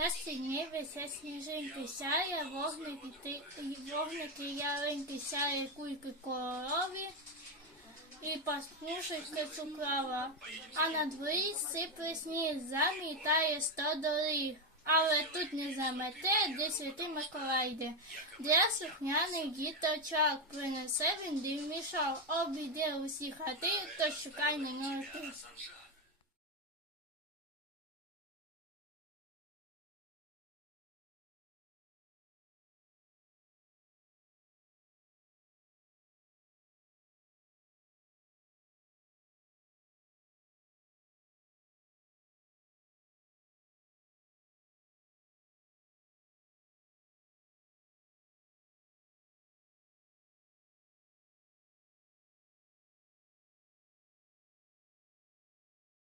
На стіні висять сніжинки, сяє вогники, ти- вогники ялинки, сяє кульки корові і паснушечка цукрова. А на дворі сипле сніг, замітає сто доріг. Але тут не замете, де святий Миколай йде. Для сухняних діточок принесе він дим мішок, обійде усі хати, то шукай на нього.